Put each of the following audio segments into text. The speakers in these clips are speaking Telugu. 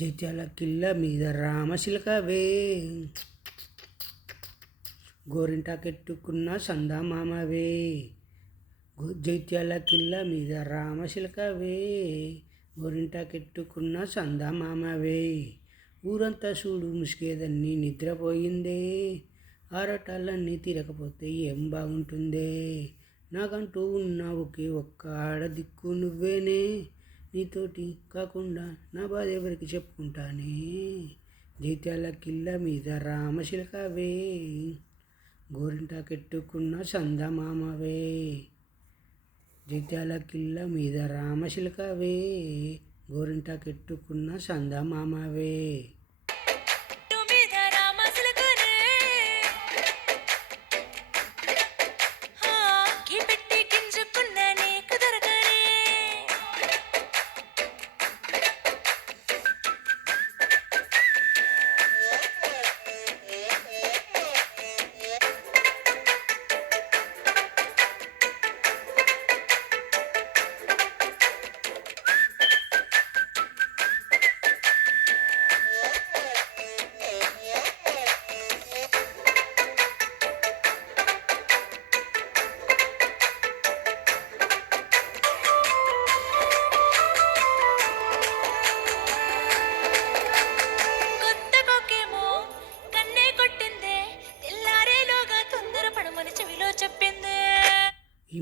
జైత్యాల కిల్ల మీద రామశిలకవే. గోరింటాకెట్టుకున్న సందామామవే. గో- జైత్యాల కిల్ల మీద రామశిలకవే. గోరింటాకెట్టుకున్న సందామామవే. ఊరంతా చూడు ముసుకేదన్నీ నిద్రపోయిందే. ఆరటాలన్నీ తిరగపోతే ఏం బాగుంటుందే? నాకంటూ ఉన్న ఒకే ఒక్క ఆడ దిక్కు నువ్వేనే. నీతోటి కాకుండా నా బాధ ఎవరికి చెప్పుకుంటానే? జైత్యాల కిల్ల మీద రామశిలకవే గోరింటాకెట్టుకున్న చందమామవే. జైత్యాల కిల్ల మీద రామశిలకవే గోరింటాకెట్టుకున్న చందమామవే.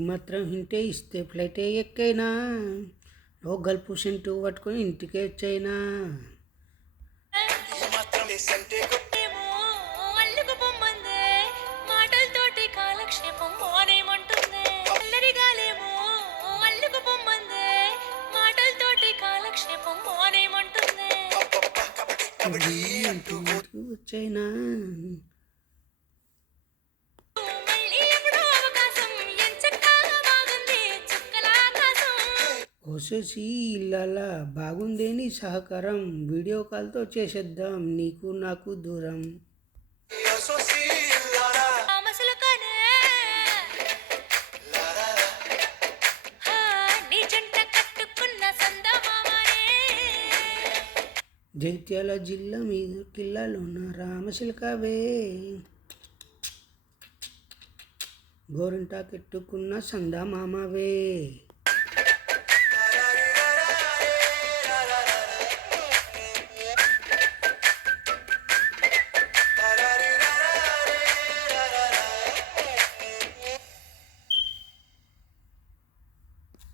మాత్రం హింటే ఇస్తే ఫ్లైటే ఎక్కైనా? లో గల్పు సెంటు పట్టుకొని ఇంటికి వచ్చైనా? ఏమో ఓసేసి ఇల్లాల బాగుందే నీ సహకారం వీడియో కాల్తో చేసేద్దాం నీకు నాకు దూరం. జైత్యాల జిల్లా మీద కిల్లాలోన రామశిల్కవే. గోరింటాకెట్టుకున్న సందామామవే.